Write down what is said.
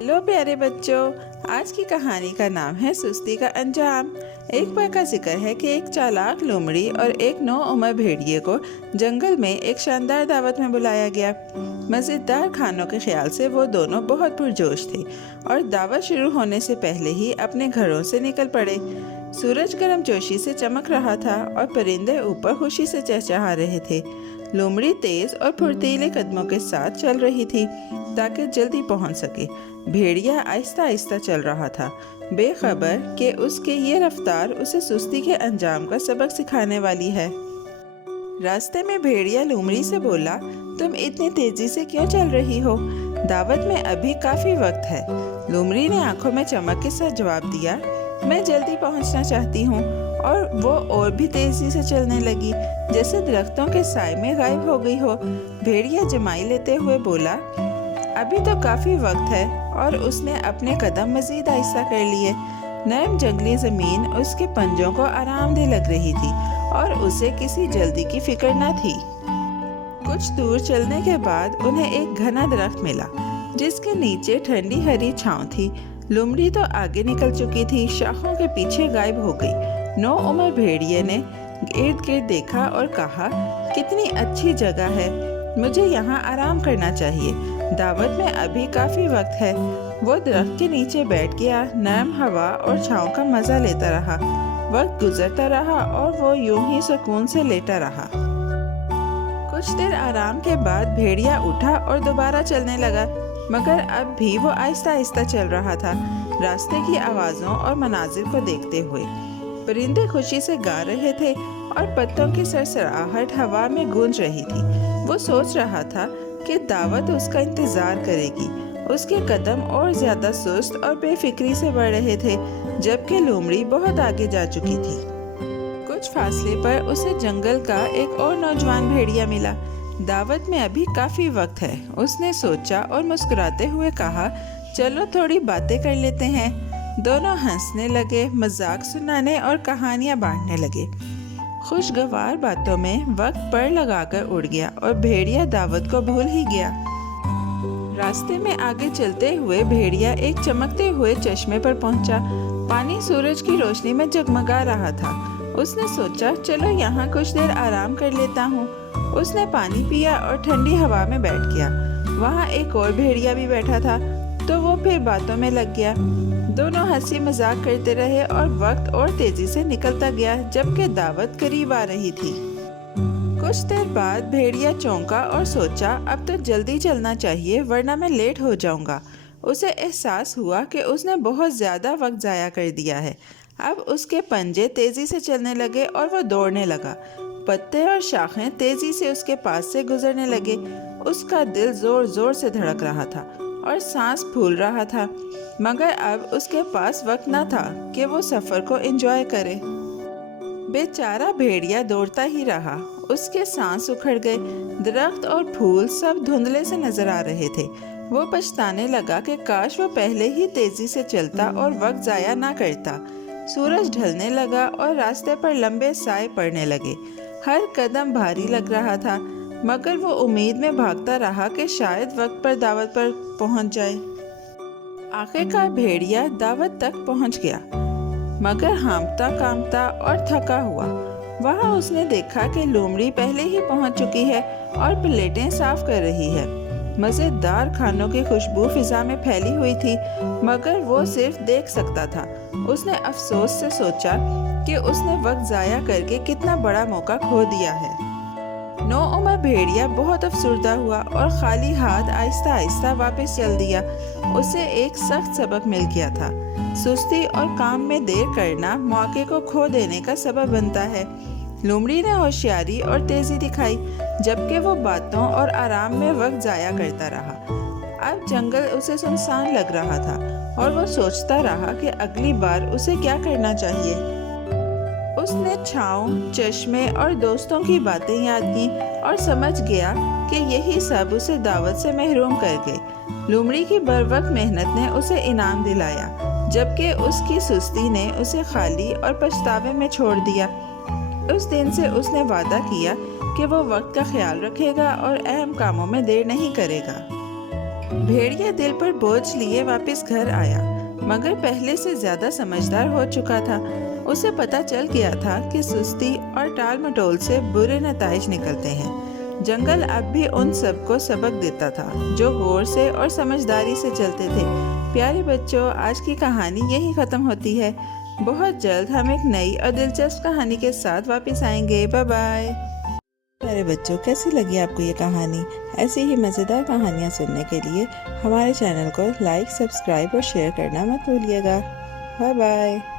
Hello प्यारे बच्चों, आज की कहानी का नाम है सुस्ती का अंजाम। एक बार का जिक्र है कि एक चालाक लोमड़ी और एक नौउम्र भेड़िए को जंगल में एक शानदार दावत में बुलाया गया। मज़ेदार खानों के ख्याल से वो दोनों बहुत पुरजोश थे और दावत शुरू होने से पहले ही अपने घरों से निकल पड़े। सूरज गर्मजोशी से चमक रहा था और परिंदे ऊपर खुशी से चहचहा रहे थे। लोमड़ी तेज और फुर्तीले कदमों के साथ चल रही थी ताकि जल्दी पहुंच सके। भेड़िया आहिस्ता आहिस्ता चल रहा था, बेखबर कि उसके ये रफ्तार उसे सुस्ती के अंजाम का सबक सिखाने वाली है। रास्ते में भेड़िया लोमड़ी से बोला, तुम इतनी तेजी से क्यों चल रही हो? दावत में अभी काफी वक्त है। लोमड़ी ने आंखों में चमक के साथ जवाब दिया, मैं जल्दी पहुंचना चाहती हूँ। और वो और भी तेजी से चलने लगी, जैसे दरख्तों के साए में गायब हो गई हो। भेड़िया जमाई लेते हुए बोला, अभी तो काफी वक्त है। और उसने अपने कदम मजीद आहिस्ता कर लिए। नरम जंगली जमीन उसके पंजों को आरामदेह लग रही थी और उसे किसी जल्दी की फिक्र न थी। कुछ दूर चलने के बाद उन्हें एक घना दरख्त मिला जिसके नीचे ठंडी हरी छांव थी। लोमड़ी तो आगे निकल चुकी थी, शाखों के पीछे गायब हो गई। नौउम्र भेड़िए ने इर्द गिर्द देखा और कहा, कितनी अच्छी जगह है, मुझे यहाँ आराम करना चाहिए। दावत में अभी काफी वक्त है। वो दरख्त के नीचे बैठ गया, नरम हवा और छांव का मजा लेता रहा। वक्त गुजरता रहा और वो यूं ही सुकून से लेटा रहा। कुछ देर आराम के बाद भेड़िया उठा और दोबारा चलने लगा, मगर अब भी वो आहिस्ता आहिस्ता चल रहा था, रास्ते की आवाज़ों और मनाजिर को देखते हुए। परिंदे खुशी से गा रहे थे और पत्तों की सरसराहट हवा में गूंज रही थी। वो सोच रहा था कि दावत उसका इंतज़ार करेगी। उसके कदम और ज़्यादा सुस्त और बेफिक्री से बढ़ रहे थे, जबकि लोमड़ी बहुत आगे जा चुकी थी। कुछ फासले पर उसे जंगल का एक और नौजवान भेड़िया मिला। दावत में अभी काफ़ी वक्त है, उसने सोचा और मुस्कुराते हुए कहा, चलो थोड़ी बातें कर लेते हैं। दोनों हंसने लगे, मजाक सुनाने और कहानियाँ बांटने लगे। खुशगवार बातों में वक्त पर लगाकर उड़ गया और भेड़िया दावत को भूल ही गया। रास्ते में आगे चलते हुए भेड़िया एक चमकते हुए चश्मे पर पहुंचा। पानी सूरज की रोशनी में जगमगा रहा था। उसने सोचा, चलो यहाँ कुछ देर आराम कर लेता हूँ। उसने पानी पिया और ठंडी हवा में बैठ गया। वहाँ एक और भेड़िया भी बैठा था, तो वो फिर बातों में लग गया। दोनों हंसी मजाक करते रहे और वक्त और तेजी से निकलता गया, जबकि दावत करीब आ रही थी। कुछ देर बाद भेड़िया चौंका और सोचा, अब तो जल्दी चलना चाहिए वरना मैं लेट हो जाऊंगा। उसे एहसास हुआ कि उसने बहुत ज़्यादा वक्त ज़ाया कर दिया है। अब उसके पंजे तेज़ी से चलने लगे और वो दौड़ने लगा। पत्ते और शाखें तेज़ी से उसके पास से गुजरने लगे। उसका दिल ज़ोर ज़ोर से धड़क रहा था और सांस फूल रहा था, मगर अब उसके पास वक्त न था कि वो सफ़र को एंजॉय करे। बेचारा भेड़िया दौड़ता ही रहा। उसके सांस उखड़ गए, दरख्त और फूल सब धुंधले से नजर आ रहे थे। वो पछताने लगा कि काश वो पहले ही तेजी से चलता और वक्त ज़ाया ना करता। सूरज ढलने लगा और रास्ते पर लंबे साए पड़ने लगे। हर कदम भारी लग रहा था, मगर वो उम्मीद में भागता रहा कि शायद वक्त पर दावत पर पहुंच जाए। आखिरकार भेड़िया दावत तक पहुंच गया, मगर हांफता कांपता और थका हुआ। वहां उसने देखा कि लोमड़ी पहले ही पहुंच चुकी है और प्लेटें साफ कर रही है। मज़ेदार खानों की खुशबू फिजा में फैली हुई थी, मगर वो सिर्फ देख सकता था। उसने अफसोस से सोचा कि उसने वक्त ज़ाया करके कितना बड़ा मौका खो दिया है। नौउम्र भेड़िया बहुत अफसुर्दा हुआ और खाली हाथ आहिस्ता आहिस्ता वापस चल दिया। उसे एक सख्त सबक मिल गया था, सुस्ती और काम में देर करना मौके को खो देने का सबब बनता है। लोमड़ी ने होशियारी और तेजी दिखाई, जबकि वो बातों और आराम में वक्त ज़ाया करता रहा। अब जंगल उसे सुनसान लग रहा था और वो सोचता रहा कि अगली बार उसे क्या करना चाहिए। उसने छाँव, चश्मे और दोस्तों की बातें याद की और समझ गया कि यही सब उसे दावत से महरूम कर गए। लोमड़ी की बरवक्त मेहनत ने उसे इनाम दिलाया, जबकि उसकी सुस्ती ने उसे खाली और पछतावे में छोड़ दिया। उस दिन से उसने वादा किया कि वो वक्त का ख्याल रखेगा और अहम कामों में देर नहीं करेगा। भेड़िया दिल पर बोझ लिए वापस घर आया, मगर पहले से ज्यादा समझदार हो चुका था। उसे पता चल गया था कि सुस्ती और टाल मटोल से बुरे नताइज निकलते हैं। जंगल अब भी उन सबको सबक देता था जो गौर से और समझदारी से चलते थे। प्यारे बच्चों, आज की कहानी यही खत्म होती है। बहुत जल्द हम एक नई और दिलचस्प कहानी के साथ वापस आएंगे। Bye bye. प्यारे बच्चों, कैसी लगी आपको ये कहानी? ऐसी ही मज़ेदार कहानियाँ सुनने के लिए हमारे चैनल को लाइक, सब्सक्राइब और शेयर करना मत भूलिएगा। Bye bye.